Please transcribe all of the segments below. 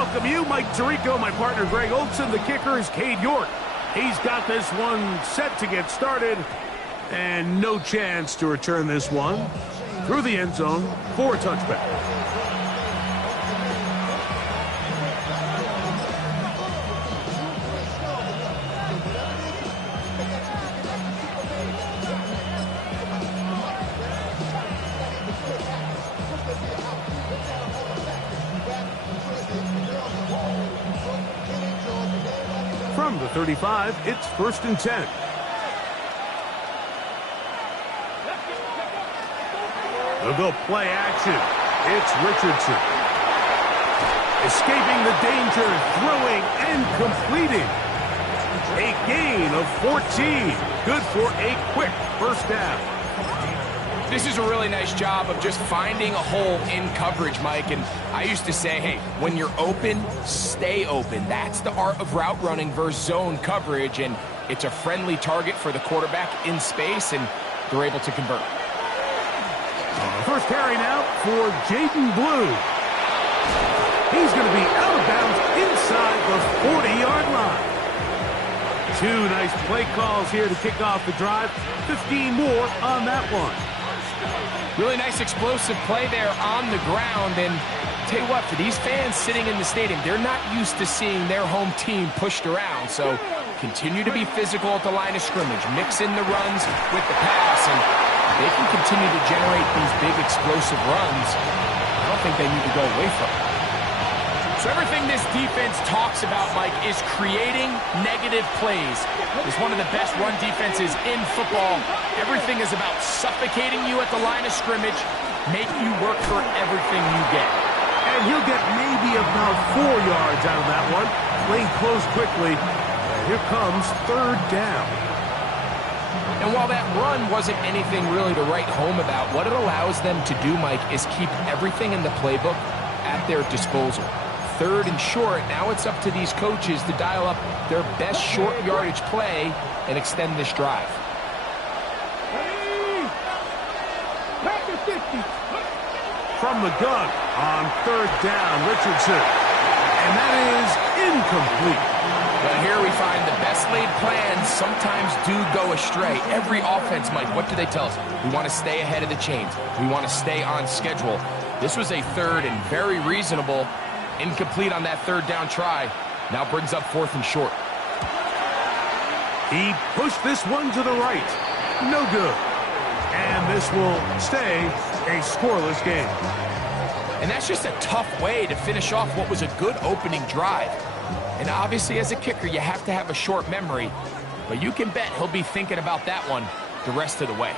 welcome you, Mike Tirico, my partner Greg Olson. The kicker is Cade York. He's got this one set to get started, and no chance to return this one through the end zone for a touchback. From the 35, it's 1st and 10. They'll go play action. It's Richardson. Escaping the danger, throwing and completing. A gain of 14. Good for a quick first down. This is a really nice job of just finding a hole in coverage, Mike. And I used to say, hey, when you're open, stay open. That's the art of route running versus zone coverage. And it's a friendly target for the quarterback in space, and they're able to convert. First carry now for Jaden Blue. He's going to be out of bounds inside the 40-yard line. Two nice play calls here to kick off the drive. 15 more on that one. Really nice explosive play there on the ground. And tell you what, for these fans sitting in the stadium, they're not used to seeing their home team pushed around. So continue to be physical at the line of scrimmage. Mix in the runs with the pass, and they can continue to generate these big explosive runs. I don't think they need to go away from it. So everything this defense talks about, Mike, is creating negative plays. It's one of the best run defenses in football. Everything is about suffocating you at the line of scrimmage, making you work for everything you get. And he'll get maybe about 4 yards out of that one. Playing close quickly. And here comes 3rd down. And while that run wasn't anything really to write home about, what it allows them to do, Mike, is keep everything in the playbook at their disposal. 3rd and short, now it's up to these coaches to dial up their best short yardage play and extend this drive. From the gun on 3rd down, Richardson. And that is incomplete. But here we find the best laid plans sometimes do go astray. Every offense, Mike, what do they tell us? We want to stay ahead of the chains. We want to stay on schedule. This was a 3rd and very reasonable. Incomplete on that 3rd down try. Now brings up 4th and short. He pushed this one to the right. No good. And this will stay a scoreless game. And that's just a tough way to finish off what was a good opening drive. And obviously, as a kicker, you have to have a short memory. But you can bet he'll be thinking about that one the rest of the way.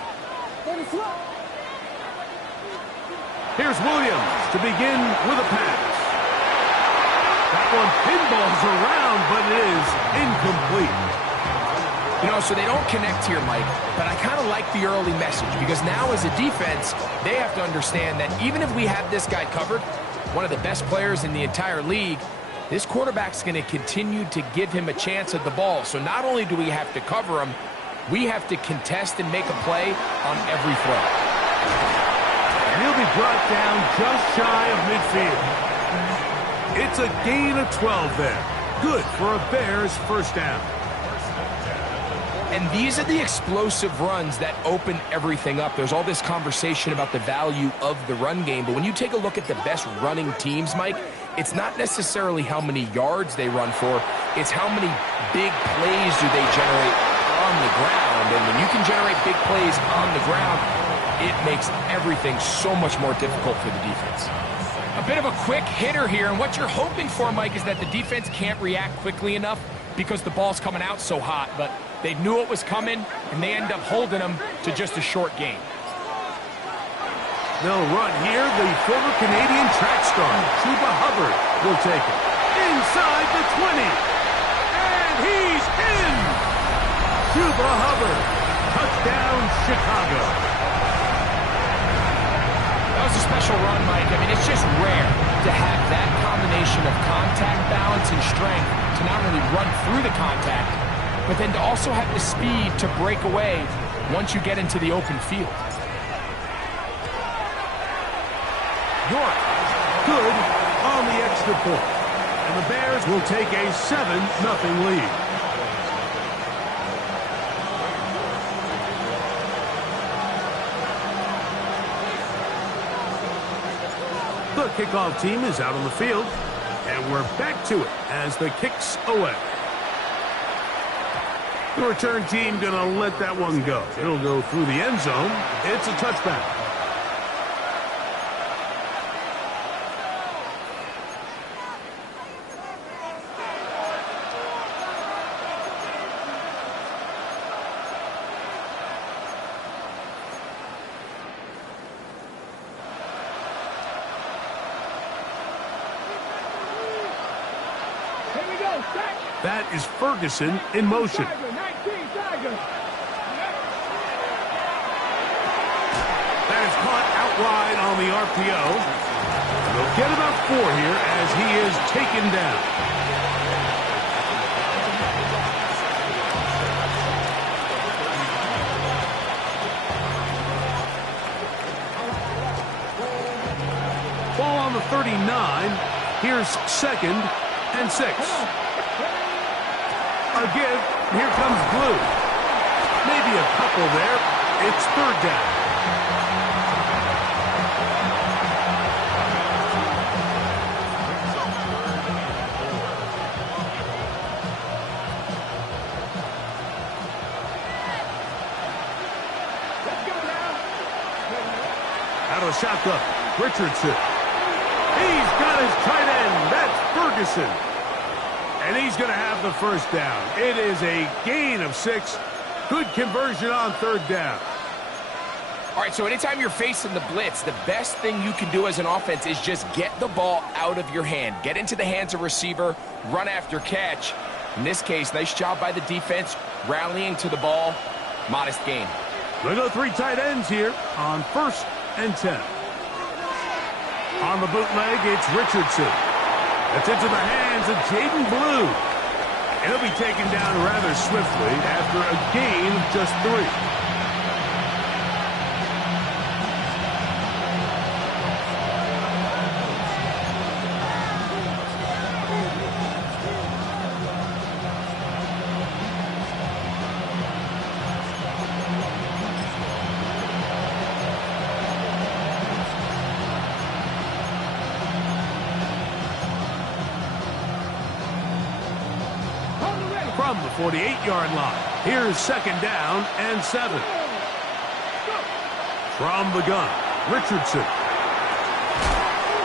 Here's Williams to begin with a pass. That one pinballs around, but it is incomplete. You know, so they don't connect here, Mike, but I kind of like the early message because now as a defense, they have to understand that even if we have this guy covered, one of the best players in the entire league, this quarterback's going to continue to give him a chance at the ball. So not only do we have to cover him, we have to contest and make a play on every throw. And he'll be brought down just shy of midfield. It's a gain of 12 there. Good for a Bears first down. And these are the explosive runs that open everything up. There's all this conversation about the value of the run game, but when you take a look at the best running teams, Mike, it's not necessarily how many yards they run for, it's how many big plays do they generate on the ground. And when you can generate big plays on the ground, it makes everything so much more difficult for the defense. A bit of a quick hitter here, and what you're hoping for, Mike, is that the defense can't react quickly enough because the ball's coming out so hot, but they knew it was coming, and they end up holding them to just a short gain. They'll run here. The former Canadian track star, Chuba Hubbard, will take it. Inside the 20. And he's in! Chuba Hubbard. Touchdown, Chicago. That was a special run, Mike. I mean, it's just rare to have that combination of contact balance and strength to not only run through the contact, but then to also have the speed to break away once you get into the open field. York, good on the extra point. And the Bears will take a 7-0 lead. The kickoff team is out on the field, and we're back to it as the kick's away. The return team going to let that one go. It'll go through the end zone. It's a touchback. That is Ferguson in motion. That is caught out wide on the RPO. They'll get about 4 here as he is taken down. Ball on the 39. Here's 2nd and 6. A give. Here comes Blue. Maybe a couple there. It's 3rd down. Out of the shotgun. Richardson. He's got his tight end. That's Ferguson. And he's going to have the 1st down. It is a gain of 6. Good conversion on 3rd down. All right, so anytime you're facing the blitz, the best thing you can do as an offense is just get the ball out of your hand. Get into the hands of receiver, run after catch. In this case, nice job by the defense, rallying to the ball. Modest gain. We'll go 3 tight ends here on 1st and 10. On the bootleg, it's Richardson. That's into the hands of Jaden Blue. And he'll be taken down rather swiftly after a gain of just 3. From the 48-yard line. Here's 2nd down and 7. From the gun, Richardson.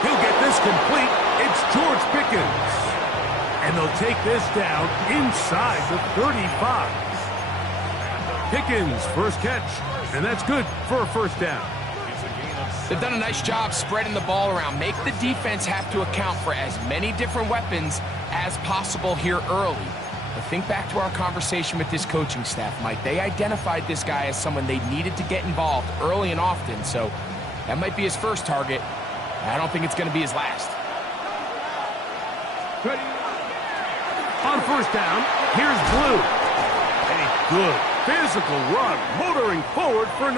He'll get this complete. It's George Pickens. And they'll take this down inside the 35. Pickens, 1st catch. And that's good for a 1st down. They've done a nice job spreading the ball around. Make the defense have to account for as many different weapons as possible here early. But think back to our conversation with this coaching staff, Mike. They identified this guy as someone they needed to get involved early and often, so that might be his 1st target. I don't think it's going to be his last. On 1st down, here's Blue. A good physical run, motoring forward for 9.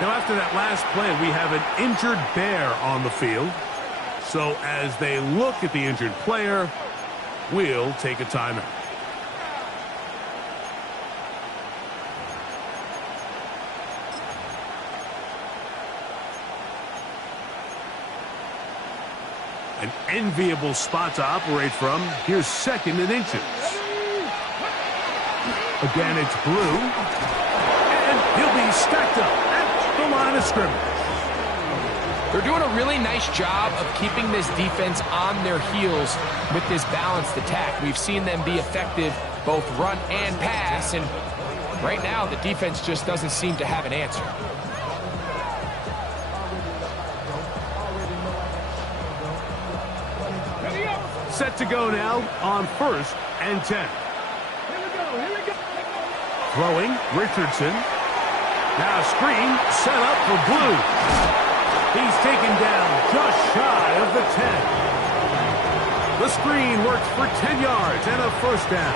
Now, after that last play, we have an injured Bear on the field. So as they look at the injured player, we'll take a timeout. An enviable spot to operate from. Here's 2nd and inches. Again, it's Blue. And he'll be stacked up at the line of scrimmage. They're doing a really nice job of keeping this defense on their heels with this balanced attack. We've seen them be effective both run and pass, and right now the defense just doesn't seem to have an answer. Set to go now on 1st and 10. Here we go. Throwing, Richardson. Now screen set up for Blue. He's taken down just shy of the 10. The screen works for 10 yards and a 1st down.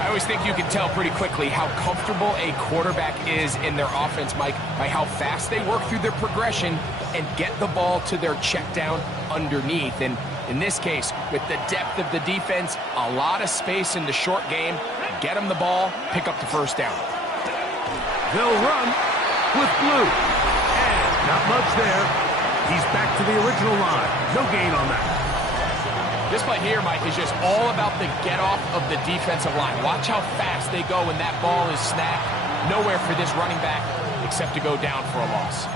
I always think you can tell pretty quickly how comfortable a quarterback is in their offense, Mike, by how fast they work through their progression and get the ball to their check down underneath. And In this case, with the depth of the defense, a lot of space in the short game, get them the ball, pick up the first down. They'll run with Blue. And not much there. He's back to the original line. No gain on that. This play here, Mike, is just all about the get-off of the defensive line. Watch how fast they go when that ball is snapped. Nowhere for this running back except to go down for a loss.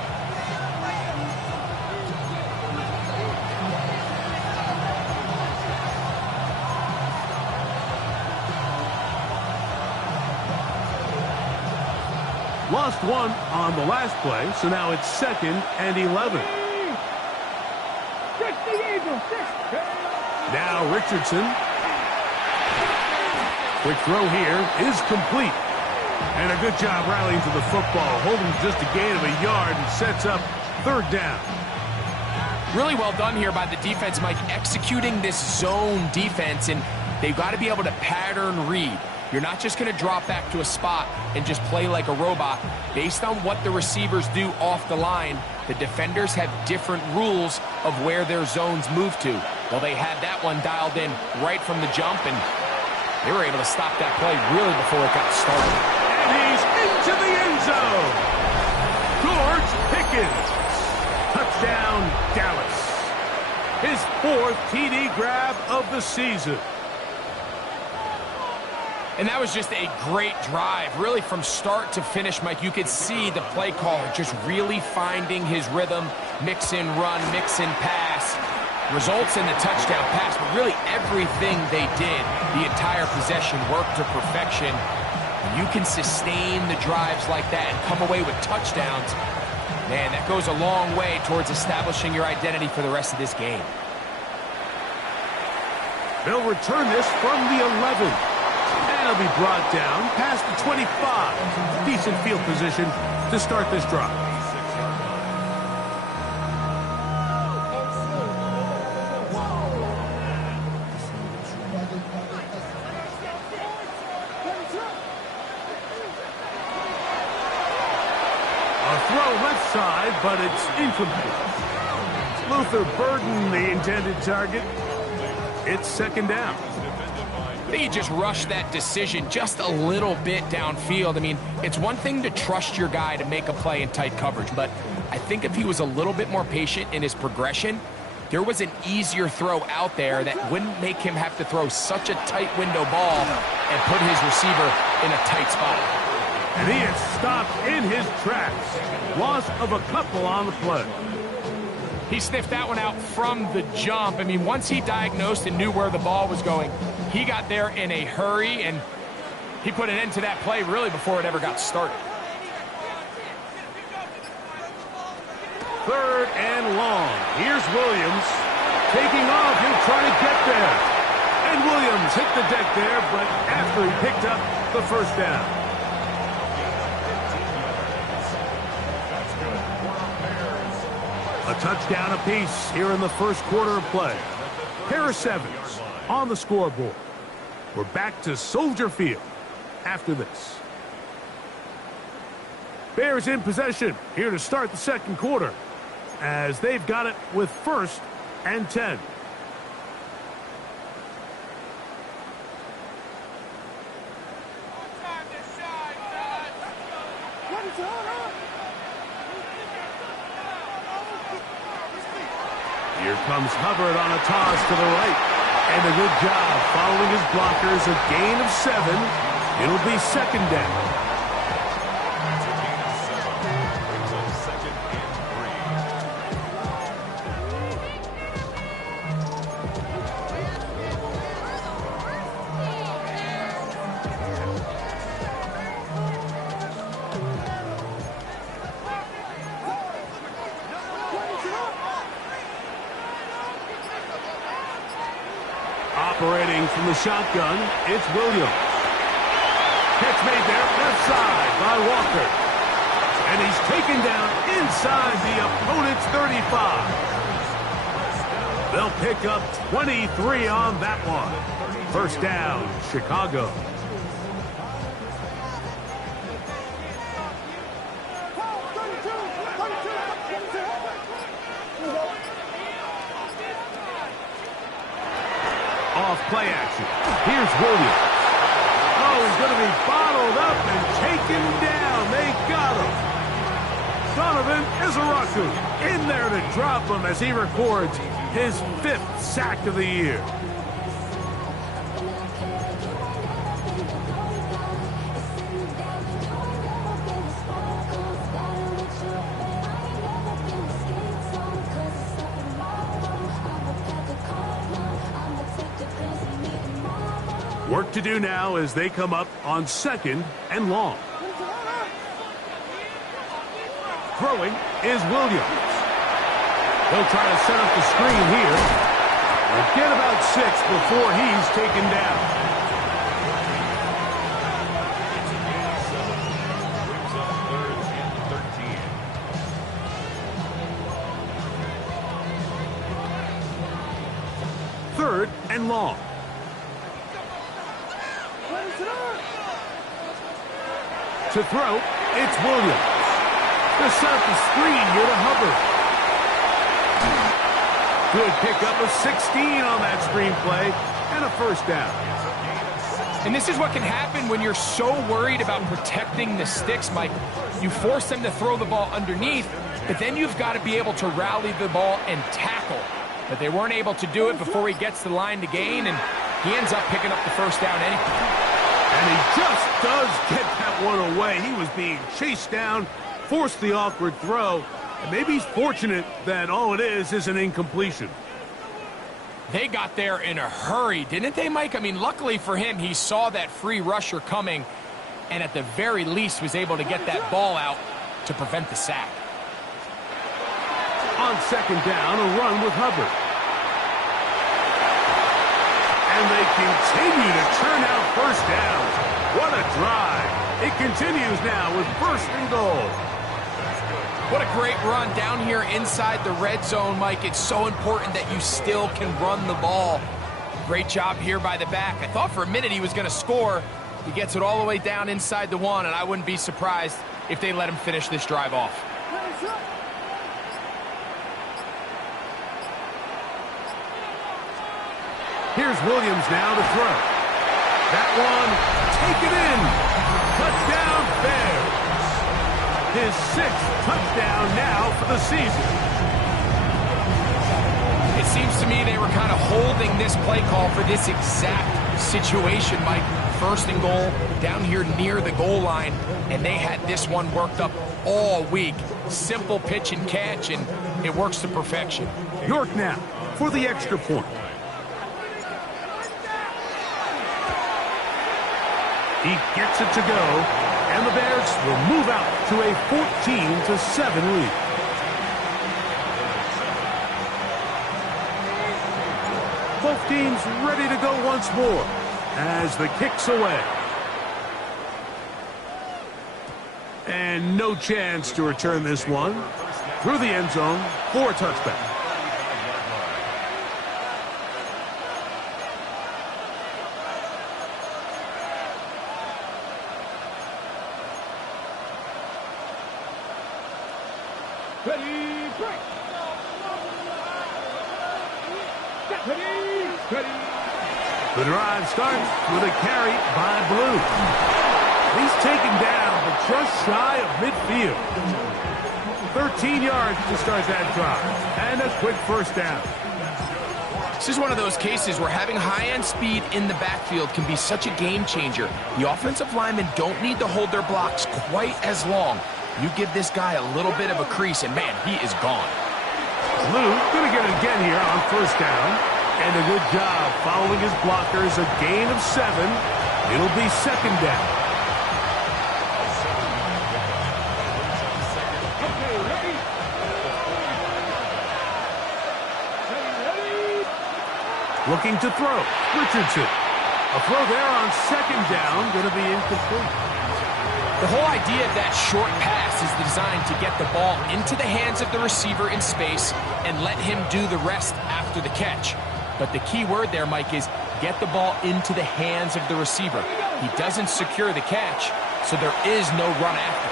Lost one on the last play, so now it's 2nd and 11. Now Richardson. Quick throw here is complete. And a good job rallying to the football. Holding just a gain of a yard and sets up 3rd down. Really well done here by the defense, Mike, executing this zone defense, and they've got to be able to pattern read. You're not just going to drop back to a spot and just play like a robot. Based on what the receivers do off the line, the defenders have different rules of where their zones move to. Well, they had that one dialed in right from the jump, and they were able to stop that play really before it got started. And he's into the end zone. George Pickens. Touchdown, Dallas. His 4th TD grab of the season. And that was just a great drive, really from start to finish, Mike. You could see the play caller just really finding his rhythm, mix and run, mix and pass. Results in the touchdown pass, but really everything they did, the entire possession worked to perfection. When you can sustain the drives like that and come away with touchdowns, man, that goes a long way towards establishing your identity for the rest of this game. They'll return this from the 11. And it'll be brought down past the 25. Decent field position to start this drive. A throw left side, but it's incomplete. Luther Burden, the intended target. It's 2nd down. I think he just rushed that decision just a little bit downfield. I mean, it's one thing to trust your guy to make a play in tight coverage, but I think if he was a little bit more patient in his progression, there was an easier throw out there that wouldn't make him have to throw such a tight window ball and put his receiver in a tight spot. And he is stopped in his tracks. Loss of a couple on the play. He sniffed that one out from the jump. I mean, once he diagnosed and knew where the ball was going, he got there in a hurry, and he put an end to that play really before it ever got started. 3rd and long. Here's Williams. Taking off, he'll try to get there. And Williams hit the deck there, but after he picked up the 1st down. A touchdown apiece here in the 1st quarter of play. Pair of 7s on the scoreboard. We're back to Soldier Field after this. Bears in possession here to start the 2nd quarter as they've got it with 1st and 10. Here comes Hubbard on a toss to the right. And a good job following his blockers. A gain of 7. It'll be 2nd down. Operating from the shotgun, it's Williams. Catch made there, left side by Walker. And he's taken down inside the opponent's 35. They'll pick up 23 on that one. 1st down, Chicago. drop him as he records his 5th sack of the year. Work to do now as they come up on 2nd and long. Throwing is Williams. He'll try to set up the screen here. We'll get about 6 before he's taken down. Third and long. To throw, it's Williams. To set up the screen here to Hubbard. Good pickup of 16 on that screen play and a first down. And this is what can happen when you're so worried about protecting the sticks, Mike. You force them to throw the ball underneath, but then you've got to be able to rally the ball and tackle. But they weren't able to do it before he gets the line to gain, and he ends up picking up the first down anyway. And he just does get that one away. He was being chased down, forced the awkward throw, and maybe he's fortunate that all it is an incompletion. They got there in a hurry, didn't they, Mike? I mean, luckily for him, he saw that free rusher coming, and at the very least was able to get that ball out to prevent the sack. On 2nd down, a run with Hubbard. And they continue to churn out first downs. What a drive. It continues now with 1st and goal. What a great run down here inside the red zone, Mike. It's so important that you still can run the ball. Great job here by the back. I thought for a minute he was going to score. He gets it all the way down inside the 1, and I wouldn't be surprised if they let him finish this drive off. Here's Williams now to throw. That one, taken in. Touchdown, Bears. His 6th touchdown now for the season. It seems to me they were kind of holding this play call for this exact situation, Mike. 1st and goal, down here near the goal line, and they had this one worked up all week. Simple pitch and catch, and it works to perfection. York now for the extra point. He gets it to go, and the Bears will move out to a 14-7 lead. Both teams ready to go once more as the kick's away. And no chance to return this one through the end zone for a touchback. Ready, break. Ready. The drive starts with a carry by Blue. He's taken down, but just shy of midfield. 13 yards to start that drive, and a quick first down. This is one of those cases where having high-end speed in the backfield can be such a game changer. The offensive linemen don't need to hold their blocks quite as long. You give this guy a little bit of a crease, and man, he is gone. Blue going to get it again here on first down. And a good job following his blockers, a gain of 7. It'll be 2nd down. Okay, ready. Looking to throw. Richardson. A throw there on 2nd down, going to be incomplete. The whole idea of that short pass is designed to get the ball into the hands of the receiver in space and let him do the rest after the catch. But the key word there, Mike, is get the ball into the hands of the receiver. He doesn't secure the catch, so there is no run after.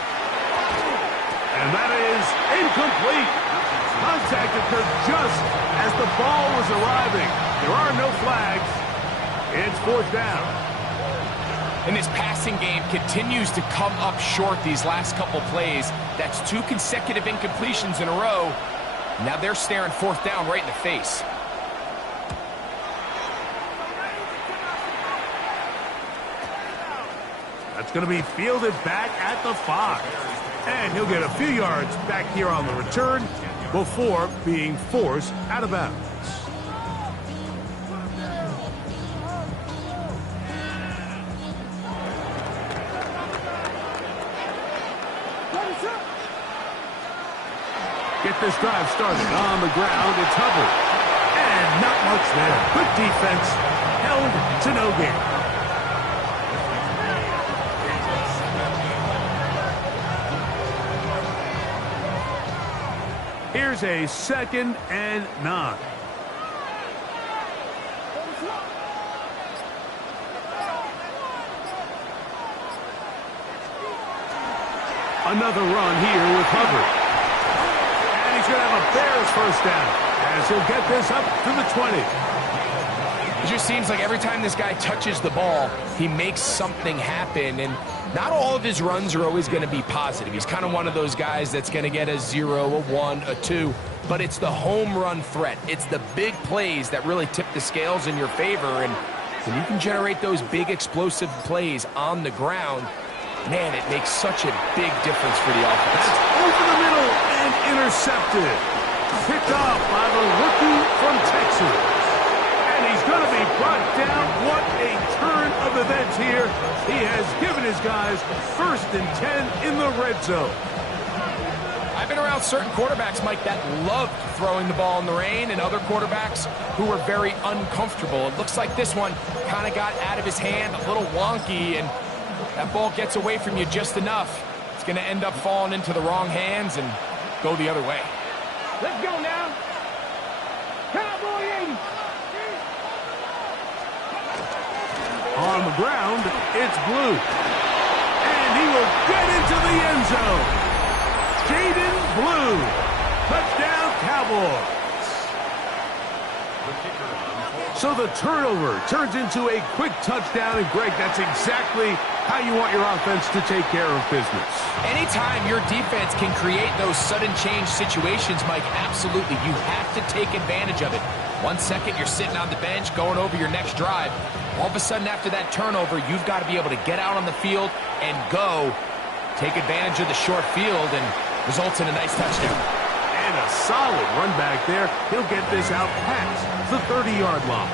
And that is incomplete. Contact occurred just as the ball was arriving. There are no flags. It's 4th down. And this passing game continues to come up short these last couple plays. That's 2 consecutive incompletions in a row. Now they're staring fourth down right in the face. That's going to be fielded back at the 5. And he'll get a few yards back here on the return before being forced out of bounds. Get this drive started on the ground. It's Hubbard. And not much there. Good defense. Held to no gain. Here's a 2nd and 9. Another run here with Hubbard. And he's going to have a Bears first down as he'll get this up to the 20. It just seems like every time this guy touches the ball, he makes something happen. And not all of his runs are always going to be positive. He's kind of one of those guys that's going to get a 0, a 1, a 2. But it's the home run threat. It's the big plays that really tip the scales in your favor. And when you can generate those big explosive plays on the ground, man, it makes such a big difference for the offense. That's over the middle and intercepted. Picked off by the rookie from Texas. And he's going to be brought down. What a turn of events here. He has given his guys 1st and 10 in the red zone. I've been around certain quarterbacks, Mike, that loved throwing the ball in the rain, and other quarterbacks who were very uncomfortable. It looks like this one kind of got out of his hand, a little wonky, and that ball gets away from you just enough. It's going to end up falling into the wrong hands and go the other way. Let's go now. Cowboy 80. On the ground, it's Blue. And he will get into the end zone. Jaden Blue. Touchdown, Cowboys. So the turnover turns into a quick touchdown. And, Greg, that's exactly how you want your offense to take care of business. Anytime your defense can create those sudden change situations, Mike, absolutely, you have to take advantage of it. 1 second, you're sitting on the bench, going over your next drive. All of a sudden, after that turnover, you've got to be able to get out on the field and go. Take advantage of the short field, and results in a nice touchdown. And a solid run back there. He'll get this out past the 30-yard line.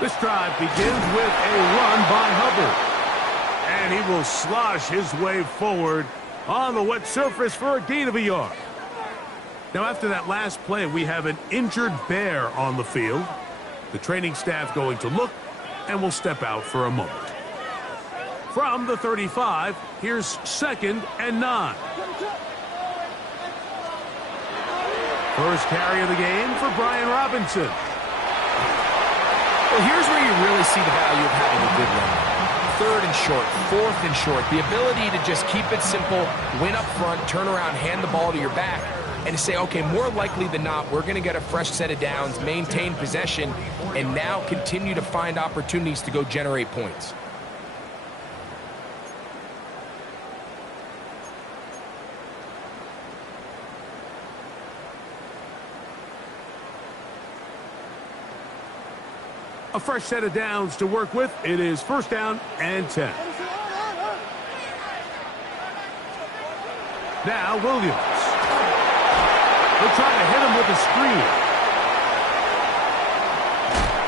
This drive begins with a run by Hubbard. And he will slosh his way forward on the wet surface for a gain of a yard. Now, after that last play, we have an injured Bear on the field. The training staff going to look, and will step out for a moment. From the 35, here's 2nd and 9. First carry of the game for Brian Robinson. Well, here's where you really see the value of having a good run. 3rd and short, 4th and short. The ability to just keep it simple, win up front, turn around, hand the ball to your back, and to say, okay, more likely than not, we're going to get a fresh set of downs, maintain possession, and now continue to find opportunities to go generate points. A fresh set of downs to work with. It is 1st down and 10. Now Williams. They'll try to hit him with a screen.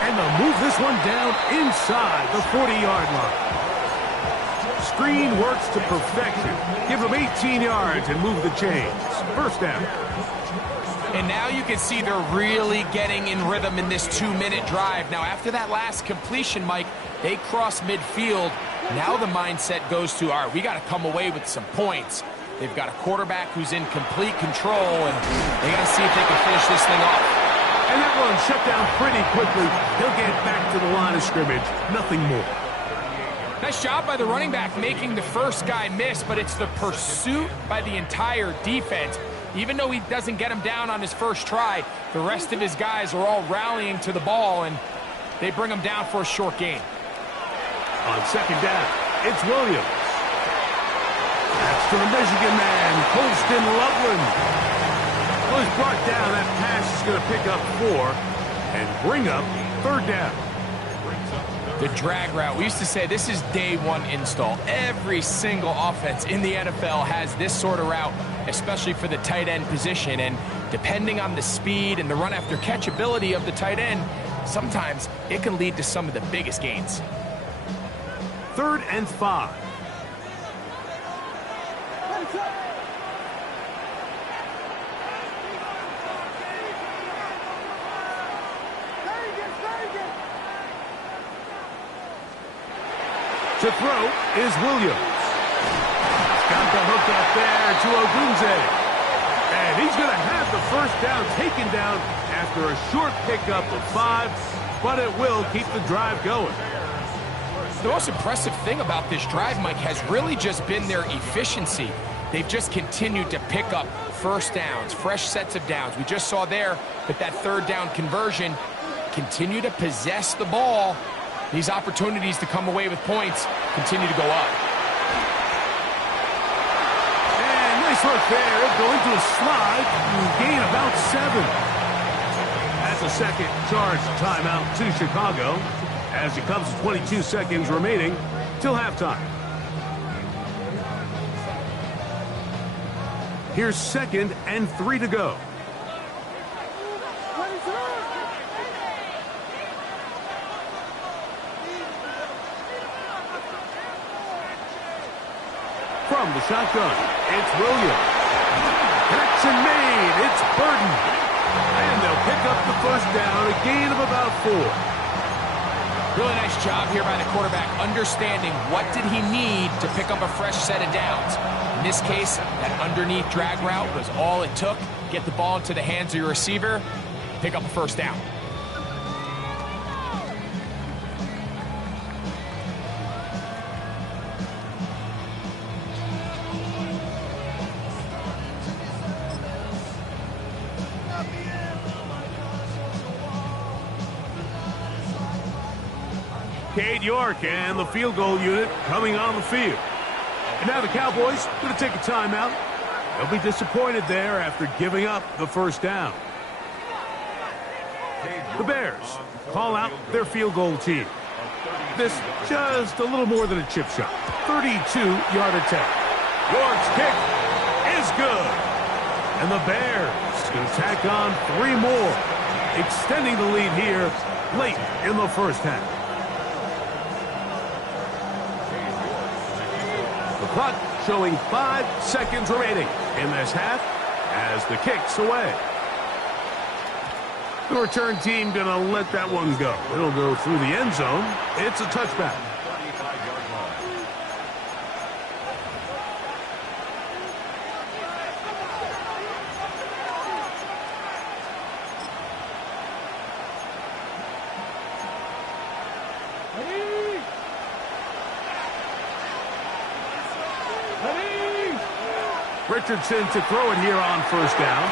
And they'll move this one down inside the 40-yard line. Screen works to perfection. Give him 18 yards and move the chains. 1st down. And now you can see they're really getting in rhythm in this 2-minute drive. Now, after that last completion, Mike, they cross midfield. Now the mindset goes to, all right, we got to come away with some points. They've got a quarterback who's in complete control, and they got to see if they can finish this thing off. And that run shut down pretty quickly. He'll get back to the line of scrimmage. Nothing more. Nice job by the running back making the first guy miss, but it's the pursuit by the entire defense. Even though he doesn't get him down on his first try, the rest of his guys are all rallying to the ball, and they bring him down for a short gain. On second down, it's Williams. That's to the Michigan man, Colston Loveland. Well, he's brought down. That pass is going to pick up 4 and bring up third down. The drag route. We used to say this is day one install. Every single offense in the NFL has this sort of route, especially for the tight end position. And depending on the speed and the run after catch ability of the tight end, sometimes it can lead to some of the biggest gains. 3rd and 5. To throw is Williams. Got the hook up there to Ogunze. And he's going to have the first down taken down after a short pickup of 5, but it will keep the drive going. The most impressive thing about this drive, Mike, has really just been their efficiency. They've just continued to pick up first downs, fresh sets of downs. We just saw there that third down conversion, continue to possess the ball. These opportunities to come away with points continue to go up. And nice look there, going to a slide, gain about 7. That's a second charge timeout to Chicago, as it comes to 22 seconds remaining till halftime. Here's 2nd and 3 to go. From the shotgun, it's Williams. Connection made, it's Burton. And they'll pick up the first down, a gain of about 4. Really nice job here by the quarterback, understanding what did he need to pick up a fresh set of downs. In this case, that underneath drag route was all it took. Get the ball into the hands of your receiver, pick up a first down. Cade York and the field goal unit coming on the field. And now the Cowboys going to take a timeout. They'll be disappointed there after giving up the first down. The Bears call out their field goal team. This just a little more than a chip shot. 32-yard attempt. York's kick is good. And the Bears going to tack on 3 more, extending the lead here late in the first half. The clock showing 5 seconds remaining in this half as the kick's away. The return team going to let that one go. It'll go through the end zone. It's a touchback. Richardson to throw it here on first down.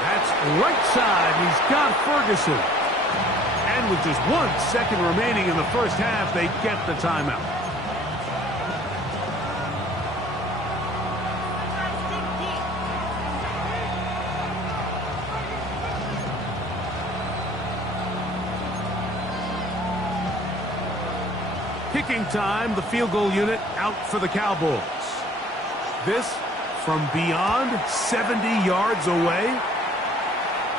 That's right side. He's got Ferguson. And with just 1 second remaining in the first half, they get the timeout. Kicking time, the field goal unit out for the Cowboys. This from beyond 70 yards away.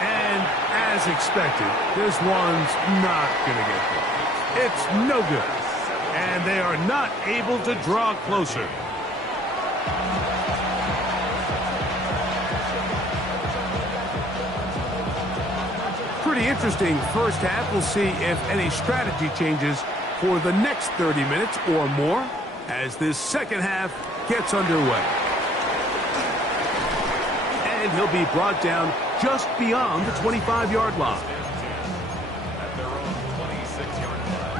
And as expected, this one's not going to get there. It's no good. And they are not able to draw closer. Pretty interesting first half. We'll see if any strategy changes for the next 30 minutes or more as this second half gets underway. And he'll be brought down just beyond the 25-yard line. At their own 26-yard line.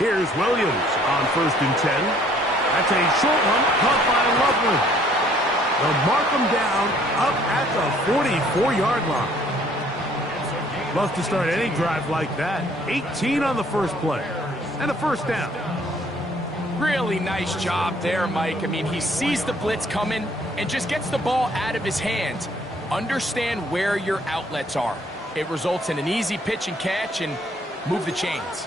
Here's Williams on 1st and 10. That's a short one caught by Loveland. They'll mark him down up at the 44-yard line. Love to start any drive like that. 18 on the first play. And a first down. Really nice job there, Mike. I mean, he sees the blitz coming and just gets the ball out of his hands. Understand where your outlets are. It results in an easy pitch and catch and move the chains.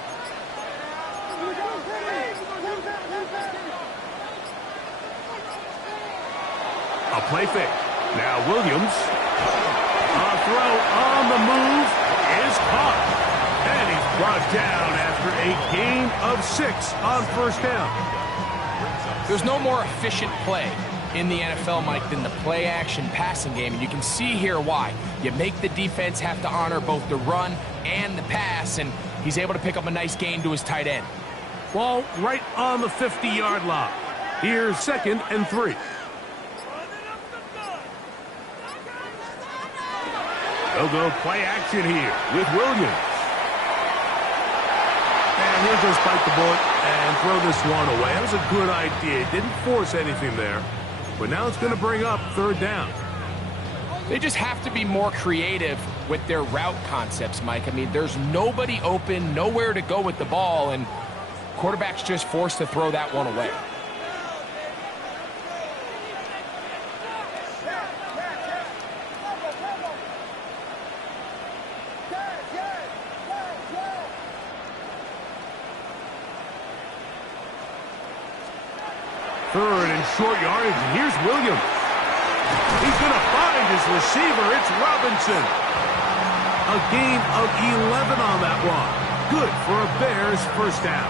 A play fake. Now Williams. A throw on the move is caught. And he's brought down after a gain of 6 on first down. There's no more efficient play in the NFL, Mike, than the play-action passing game. And you can see here why. You make the defense have to honor both the run and the pass, and he's able to pick up a nice gain to his tight end. Ball right on the 50-yard line. Here's 2nd and 3. They'll go play action here with Williams. And he'll just bite the bullet and throw this one away. That was a good idea. Didn't force anything there. But now it's going to bring up 3rd down. They just have to be more creative with their route concepts, Mike. I mean, there's nobody open, nowhere to go with the ball, and quarterback's just forced to throw that one away. Third and short yardage, and here's Williams. He's going to find his receiver. It's Robinson. A gain of 11 on that one. Good for a Bears first down.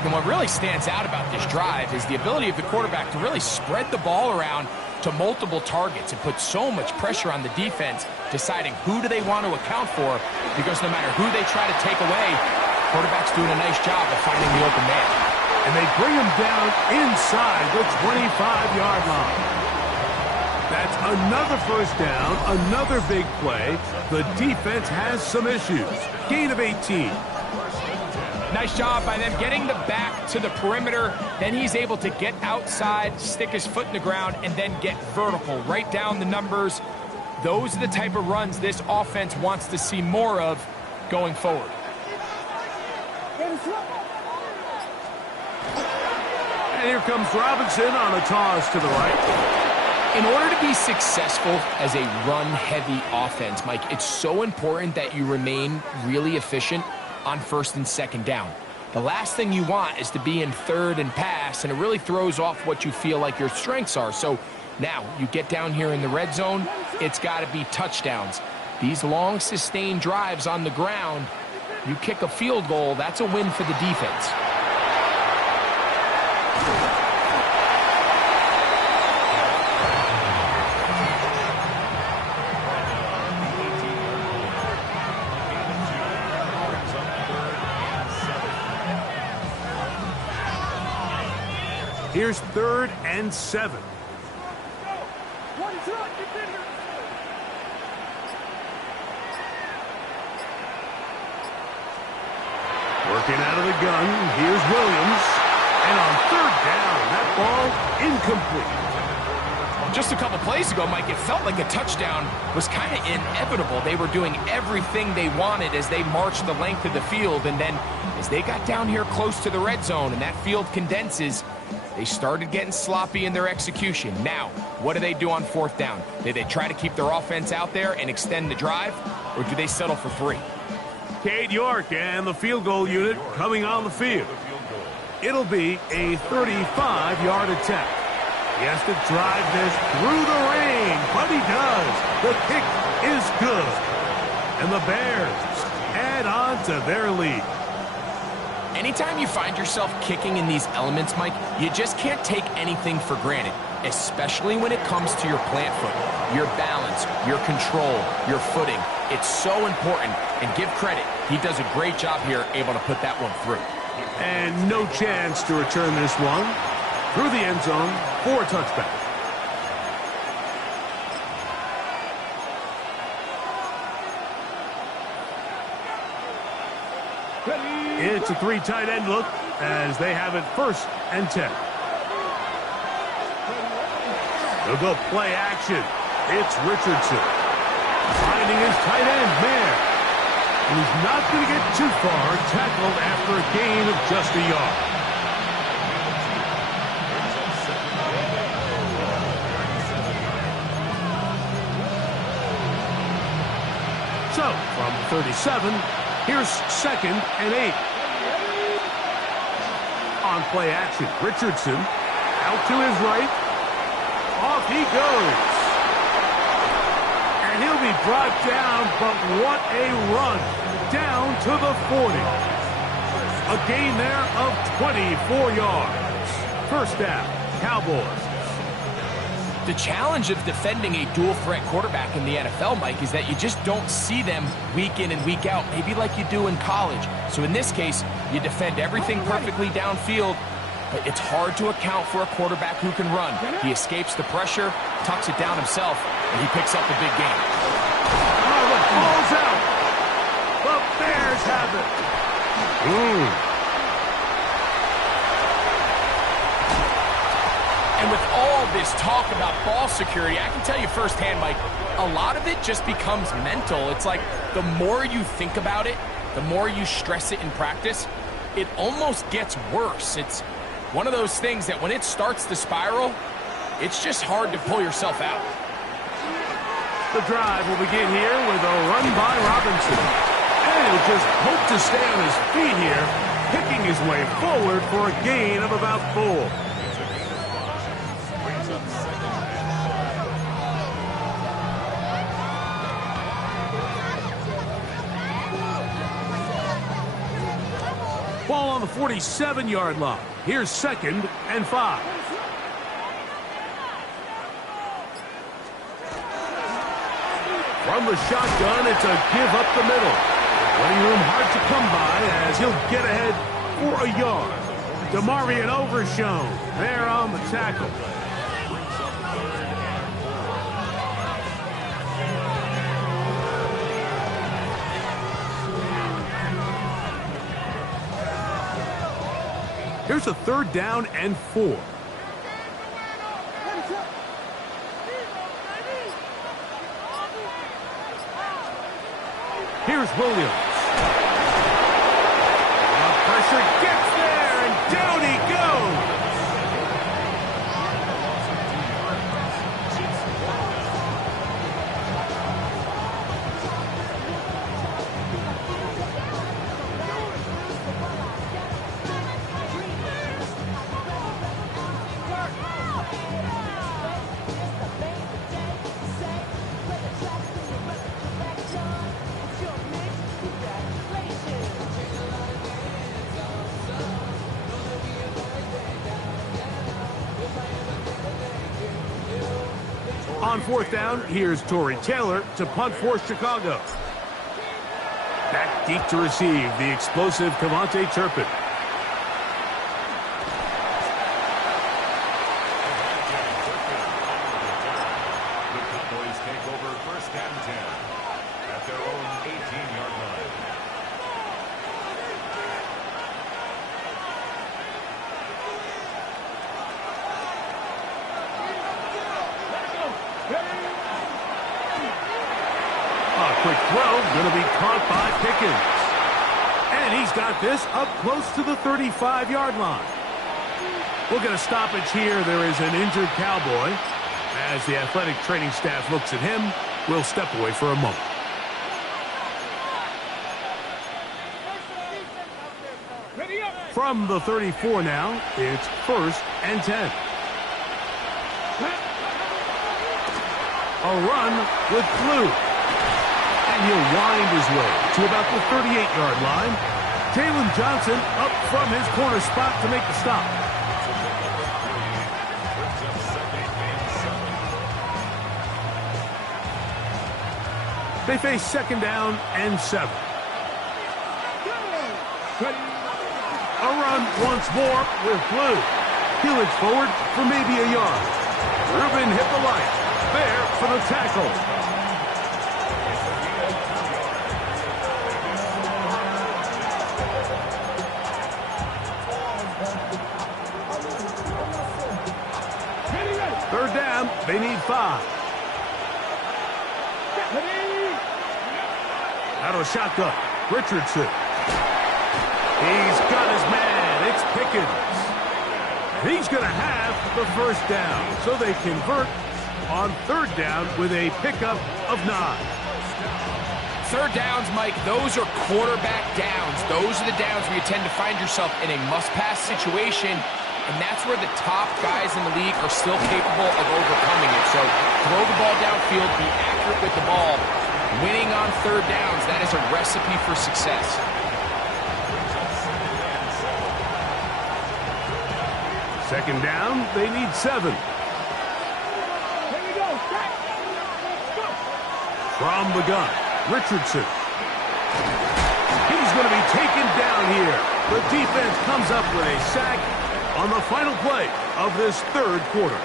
And what really stands out about this drive is the ability of the quarterback to really spread the ball around to multiple targets and put so much pressure on the defense, deciding who do they want to account for, because no matter who they try to take away, quarterback's doing a nice job of finding the open man. And they bring him down inside the 25-yard line. That's another first down, another big play. The defense has some issues. Gain of 18. Nice job by them getting the back to the perimeter. Then he's able to get outside, stick his foot in the ground, and then get vertical right down the numbers. Those are the type of runs this offense wants to see more of going forward. And here comes Robinson on a toss to the right. In order to be successful as a run-heavy offense, Mike, it's so important that you remain really efficient on 1st and 2nd down. The last thing you want is to be in 3rd and pass, and it really throws off what you feel like your strengths are. So now you get down here in the red zone, it's got to be touchdowns. These long, sustained drives on the ground, you kick a field goal, that's a win for the defense. Here's 3rd and 7. Working out of the gun, here's Williams. And on 3rd down, that ball incomplete. Just a couple plays ago, Mike, it felt like a touchdown was kind of inevitable. They were doing everything they wanted as they marched the length of the field, and then as they got down here close to the red zone and that field condenses, they started getting sloppy in their execution. Now, what do they do on 4th down? Do they try to keep their offense out there and extend the drive, or do they settle for 3? Cade York and the field goal unit coming on the field. It'll be a 35-yard attempt. He has to drive this through the rain, but he does. The kick is good. And the Bears add on to their lead. Anytime you find yourself kicking in these elements, Mike, you just can't take anything for granted, especially when it comes to your plant foot, your balance, your control, your footing. It's so important, and give credit. He does a great job here, able to put that one through. And no chance to return this one through the end zone for a touchback. It's a 3 tight end look as they have it 1st and 10. They'll go play action. It's Richardson. Finding his tight end, man. He's not going to get too far, tackled after a gain of just a yard. So, from 37, here's 2nd and 8. On play action, Richardson out to his right. Off he goes. And he'll be brought down, but what a run. Down to the 40. A gain there of 24 yards. 1st down, Cowboys. The challenge of defending a dual-threat quarterback in the NFL, Mike, is that you just don't see them week in and week out, maybe like you do in college. So in this case, you defend everything perfectly downfield, but it's hard to account for a quarterback who can run. He escapes the pressure, tucks it down himself, and he picks up a big gain. Oh, the ball's out. The Bears have it. And with all this talk about ball security, I can tell you firsthand, Mike, a lot of it just becomes mental. It's like the more you think about it, the more you stress it in practice, it almost gets worse. It's one of those things that when it starts to spiral, it's just hard to pull yourself out. The drive will begin here with a run by Robinson. And he'll just hope to stay on his feet here, picking his way forward for a gain of about 4. Ball on the 47-yard line. Here's 2nd and 5. From the shotgun, it's a give up the middle. Running room hard to come by as he'll get ahead for a yard. DeMarvion Overshown there on the tackle. Here's a 3rd down and 4. Here's Williams. Pressure gets there, and down he goes. On 4th down, here's Torrey Taylor to punt for Chicago. Back deep to receive the explosive Cavante Turpin. The Cowboys take over 1st and 10 at their own 18-yard line. Quick throw, going to be caught by Pickens. And he's got this up close to the 35-yard line. We'll get a stoppage here. There is an injured Cowboy. As the athletic training staff looks at him, we'll step away for a moment. From the 34 now, it's 1st and 10. A run with Blue. And he'll wind his way to about the 38-yard line. Jalen Johnson up from his corner spot to make the stop. They face 2nd down and 7. A run once more with Blue. He'll edge forward for maybe a yard. Rubin hit the light. There for the tackle. They need 5. Out of the shotgun, Richardson. He's got his man. It's Pickens. And he's going to have the first down. So they convert on 3rd down with a pickup of 9. 3rd downs, Mike, those are quarterback downs. Those are the downs where you tend to find yourself in a must-pass situation, and that's where the top guys in the league are still capable of overcoming it. So throw the ball downfield, be accurate with the ball. Winning on 3rd downs, that is a recipe for success. Second down, they need 7. Here we go. Go. From the gun, Richardson. He's going to be taken down here. The defense comes up with a sack on the final play of this 3rd quarter.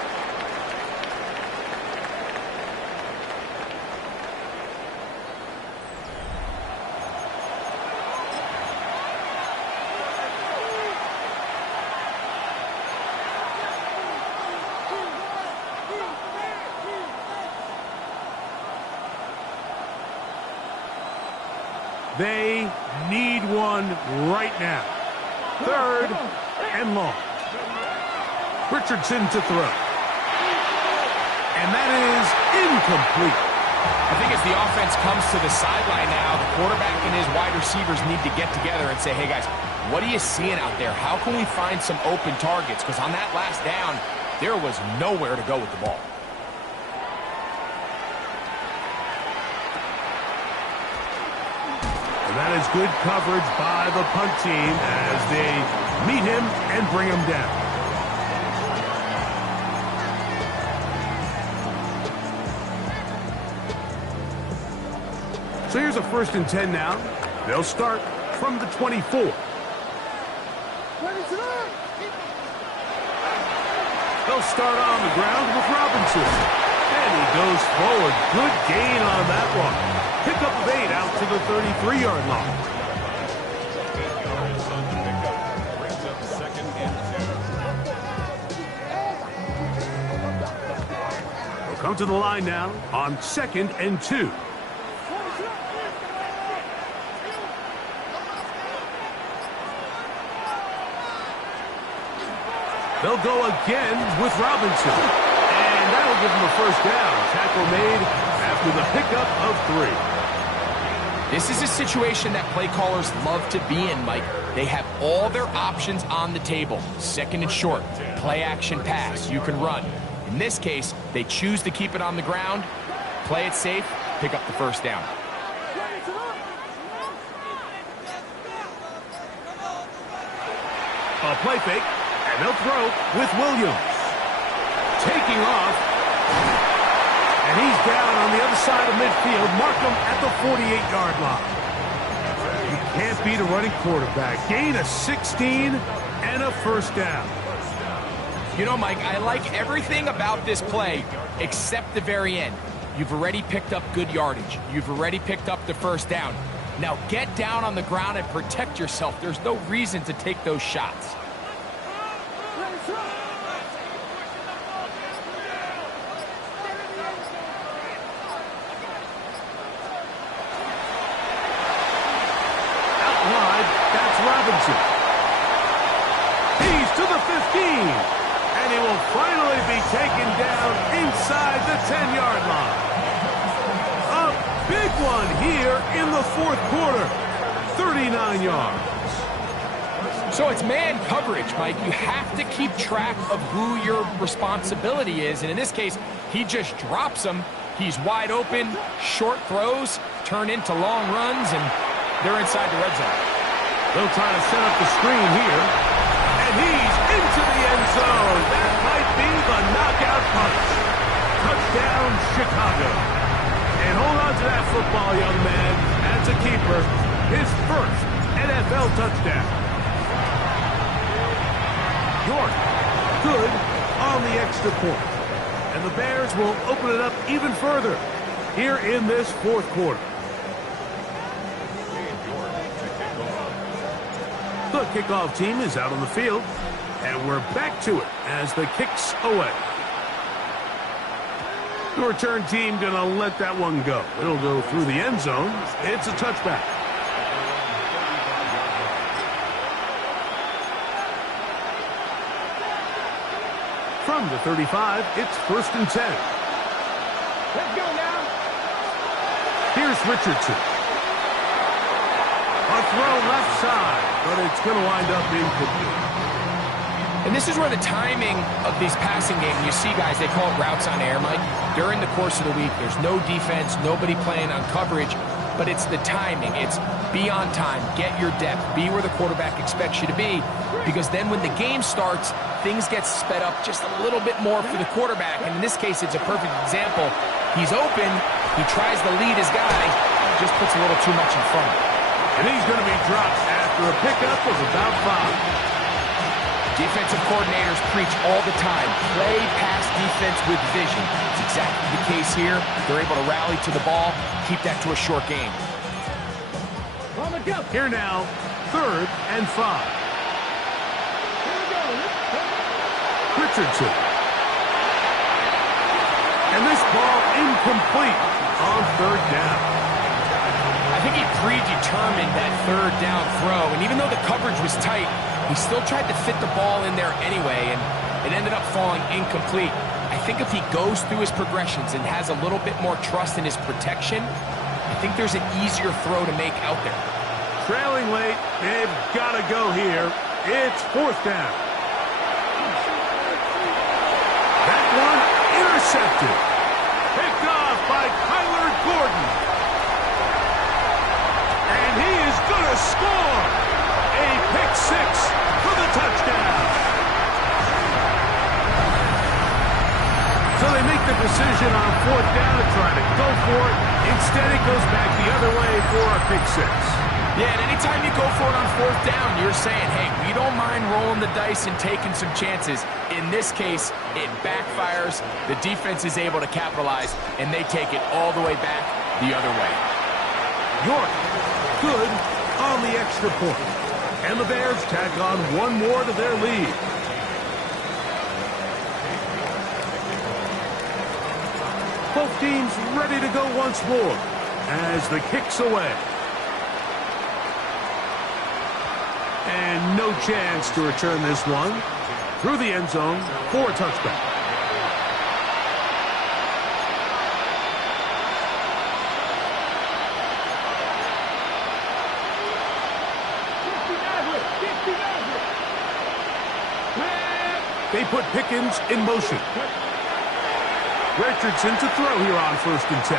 They need one right now. 3rd and long. Richardson to throw. And that is incomplete. I think as the offense comes to the sideline now, the quarterback and his wide receivers need to get together and say, hey, guys, what are you seeing out there? How can we find some open targets? Because on that last down, there was nowhere to go with the ball. And that is good coverage by the punt team as they meet him and bring him down. So here's a 1st and 10 now. They'll start from the 24. They'll start on the ground with Robinson. And he goes forward. Good gain on that one. Pickup of 8 out to the 33-yard line. Brings up 2nd and 2. They'll come to the line now on 2nd and 2. They'll go again with Robinson. And that'll give them a first down. Tackle made after the pickup of 3. This is a situation that play callers love to be in, Mike. They have all their options on the table. 2nd and short, play action pass, you can run. In this case, they choose to keep it on the ground, play it safe, pick up the first down. A play fake, and they'll throw with Williams. Taking off, and he's down on the other side of midfield. Mark him at the 48-yard line. You can't beat a running quarterback. Gain of 16 and a first down. You know, Mike, I like everything about this play except the very end. You've already picked up good yardage. You've already picked up the first down. Now get down on the ground and protect yourself. There's no reason to take those shots. Out wide, that's Robinson. He's to the 15. And he will finally be taken down inside the 10-yard line. A big one here in the 4th quarter. 39 yards. So it's man coverage, Mike. You have to keep track of who your responsibility is. And in this case, he just drops him. He's wide open. Short throws turn into long runs, and they're inside the red zone. They'll try to set up the screen here. And he's into the end zone. That might be the knockout punch. Touchdown, Chicago. And hold on to that football, young man. As a keeper, his first NFL touchdown. York, good on the extra point. And the Bears will open it up even further here in this 4th quarter. The kickoff team is out on the field, and we're back to it as the kick's away. The return team going to let that one go. It'll go through the end zone. It's a touchback. From the 35, it's 1st and 10. Let's go now. Here's Richardson. A throw left side, but it's going to wind up incomplete. And this is where the timing of these passing games, you see guys, they call it routes on air, Mike. During the course of the week, there's no defense, nobody playing on coverage, but it's the timing. It's be on time, get your depth, be where the quarterback expects you to be, because then when the game starts, things get sped up just a little bit more for the quarterback. And in this case, it's a perfect example. He's open, he tries to lead his guy, just puts a little too much in front of him. And he's going to be dropped after a pickup of about 5. Defensive coordinators preach all the time, play pass defense with vision. It's exactly the case here. They're able to rally to the ball, keep that to a short game. Here now, 3rd and 5. Richardson. And this ball incomplete on 3rd down. I think he predetermined that 3rd down throw, and even though the coverage was tight, he still tried to fit the ball in there anyway, and it ended up falling incomplete. I think if he goes through his progressions and has a little bit more trust in his protection, I think there's an easier throw to make out there. Trailing late, they've got to go here. It's 4th down. That one intercepted. Picked off by Kyler Gordon. And he is going to score. A pick 6 for the touchdown. So they make the decision on 4th down to try to go for it. Instead, it goes back the other way for a pick 6. Yeah, and anytime you go for it on 4th down, you're saying, hey, we don't mind rolling the dice and taking some chances. In this case, it backfires. The defense is able to capitalize, and they take it all the way back the other way. York, good on the extra point. And the Bears tack on one more to their lead. Both teams ready to go once more as the kick's away. And no chance to return this one through the end zone for a touchback. They put Pickens in motion. Richardson to throw here on 1st and 10.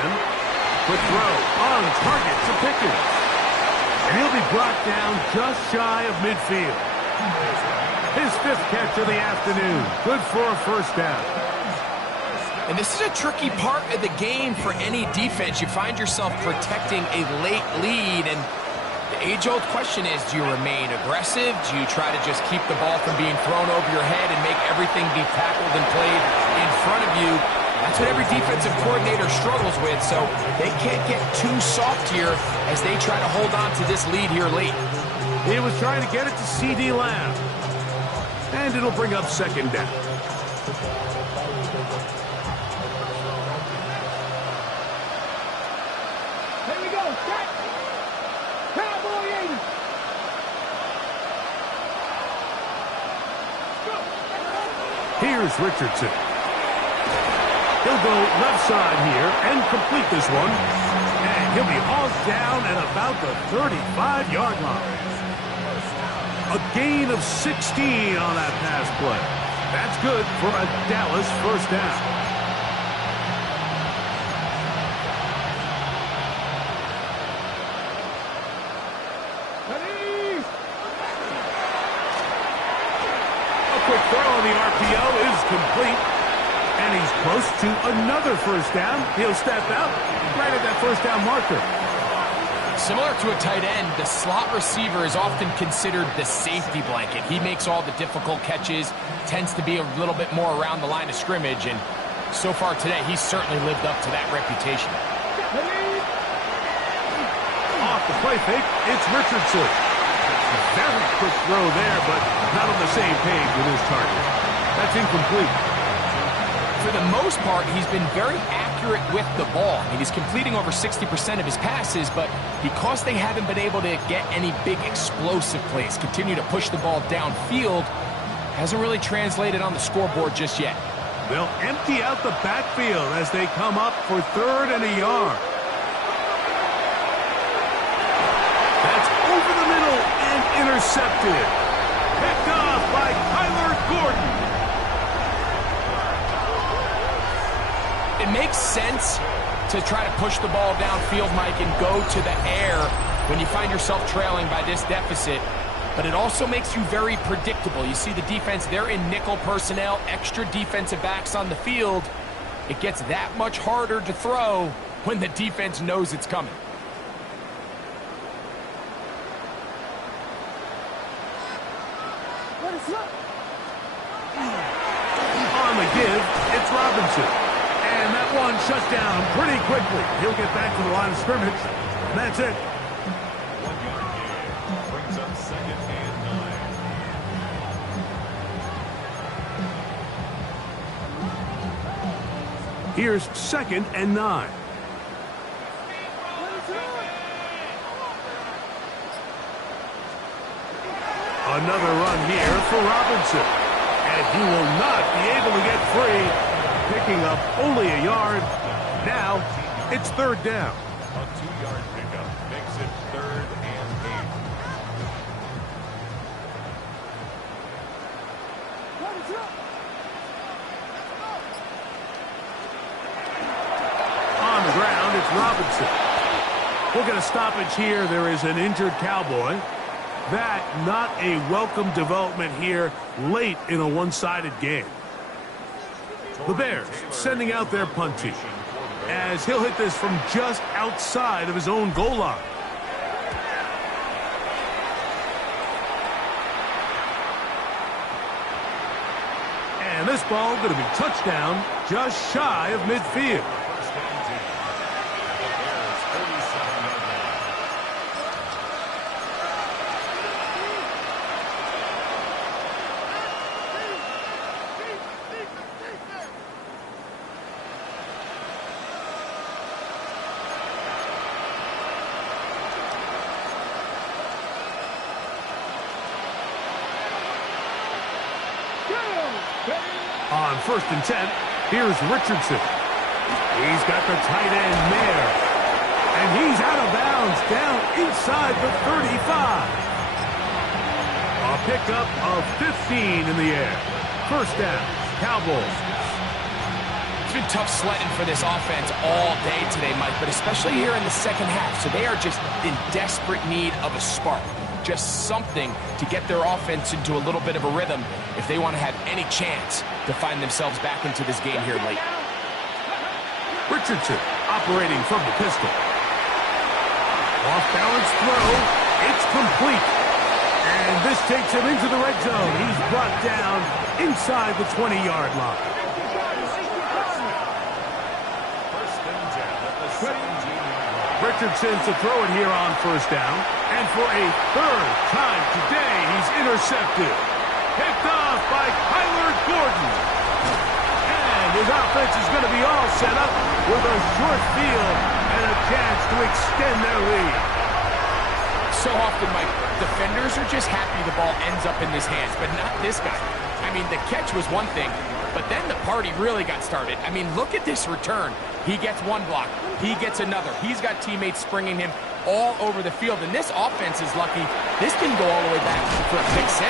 Quick throw on target to Pickens. And he'll be brought down just shy of midfield. His 5th catch of the afternoon. Good for a 1st down. And this is a tricky part of the game for any defense. You find yourself protecting a late lead, and the age-old question is, do you remain aggressive? Do you try to just keep the ball from being thrown over your head and make everything be tackled and played in front of you? That's what every defensive coordinator struggles with, so they can't get too soft here as they try to hold on to this lead here late. He was trying to get it to C.D. Lamb. And it'll bring up 2nd down. Here we go. Set. Cowboy 80. Here's Richardson. He'll go left side here and complete this one. And he'll be hauled down at about the 35-yard line. A gain of 16 on that pass play. That's good for a Dallas 1st down. A quick throw on the RPO is complete. And he's close to another 1st down. He'll step out right at that 1st down marker. Similar to a tight end, the slot receiver is often considered the safety blanket. He makes all the difficult catches, tends to be a little bit more around the line of scrimmage, and so far today, he's certainly lived up to that reputation. Off the play fake, it's Richardson. Very quick throw there, but not on the same page with his target. That's incomplete. For the most part, he's been very accurate with the ball. I mean, he's completing over 60% of his passes, but because they haven't been able to get any big explosive plays, continue to push the ball downfield, hasn't really translated on the scoreboard just yet. They'll empty out the backfield as they come up for 3rd and a yard. That's over the middle and intercepted. Picked off by Kyler Gordon. It makes sense to try to push the ball downfield, Mike, and go to the air when you find yourself trailing by this deficit. But it also makes you very predictable. You see the defense, they're in nickel personnel, extra defensive backs on the field. It gets that much harder to throw when the defense knows it's coming. On the give, it's Robinson. And that one shut down pretty quickly. He'll get back to the line of scrimmage. And that's it. 1-yard gain. Brings up 2nd and 9. Here's 2nd and 9. Another run here for Robinson. And he will not be able to get free. Picking up only a yard. Now, it's 3rd down. A 2-yard pickup makes it 3rd and 8. On the ground, it's Robinson. We'll get a stoppage here. There is an injured Cowboy. That not a welcome development here late in a one-sided game. The Bears sending out their punt team as he'll hit this from just outside of his own goal line. And this ball going to be touchdown just shy of midfield. First and 10. At the Bears' 47-yard line. On 1st and 10, here's Richardson. He's got the tight end there. And he's out of bounds down inside the 35. A pickup of 15 in the air. 1st down, Cowboys. It's been tough sledding for this offense all day today, Mike, but especially here in the second half. So they are just in desperate need of a spark. Just something to get their offense into a little bit of a rhythm if they want to have any chance to find themselves back into this game here late. Richardson operating from the pistol. Off-balance throw. It's complete. And this takes him into the red zone. He's brought down inside the 20-yard line. First and 10 at the 17-yard line. Richardson to throw it here on 1st down. And for a 3rd time today, he's intercepted. Picked off by Kyler Gordon. And his offense is going to be all set up with a short field and a chance to extend their lead. So often, Mike, defenders are just happy the ball ends up in his hands, but not this guy. I mean, the catch was one thing, but then the party really got started. I mean, look at this return. He gets one block. He gets another. He's got teammates springing him all over the field, and this offense is lucky. This can go all the way back for a pick 6.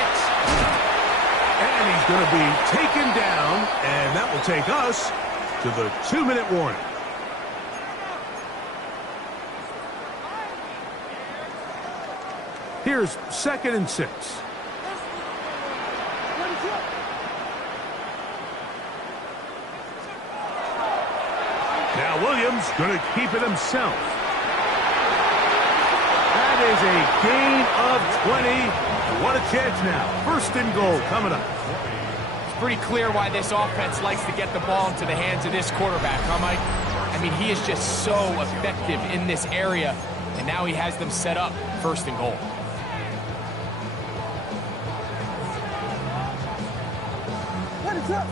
And he's going to be taken down, and that will take us to the 2-minute warning. Here's 2nd and 6. Now Williams going to keep it himself. That is a gain of 20. What a chance now. 1st and goal coming up. It's pretty clear why this offense likes to get the ball into the hands of this quarterback, huh, Mike? I mean, he is just so effective in this area, and now he has them set up 1st and goal.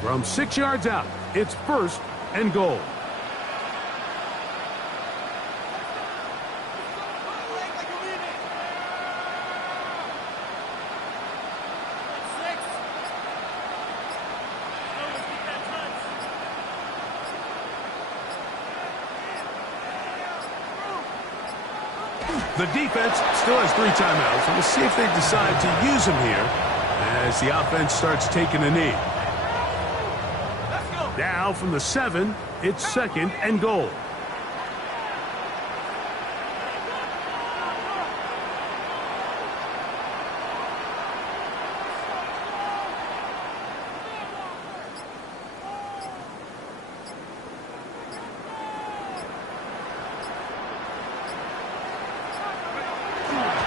From 6 yards out, It's 1st and goal. The defense still has 3 timeouts, and we'll see if they decide to use them here as the offense starts taking a knee. Now from the 7, it's 2nd and goal.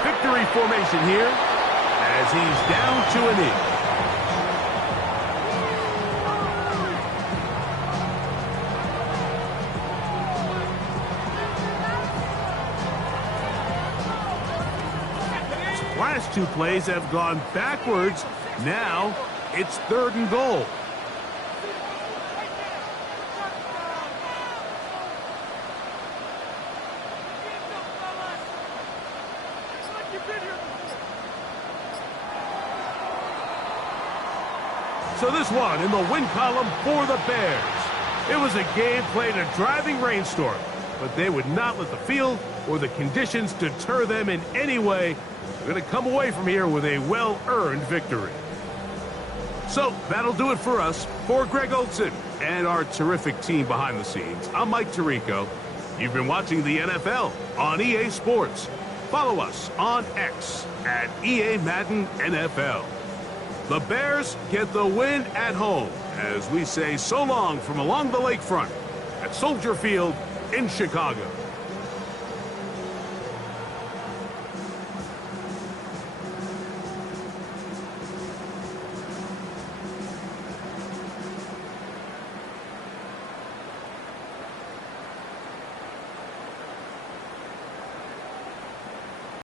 Victory formation here as he's down to a knee. Last 2 plays have gone backwards. Now it's 3rd and goal. So this one in the win column for the Bears. It was a game played in a driving rainstorm, but they would not let the field or the conditions deter them in any way. They're going to come away from here with a well-earned victory. So that'll do it for us. For Greg Olson and our terrific team behind the scenes, I'm Mike Tirico. You've been watching the NFL on EA Sports. Follow us on X at EA Madden NFL. The Bears get the win at home as we say so long from along the lakefront at Soldier Field in Chicago.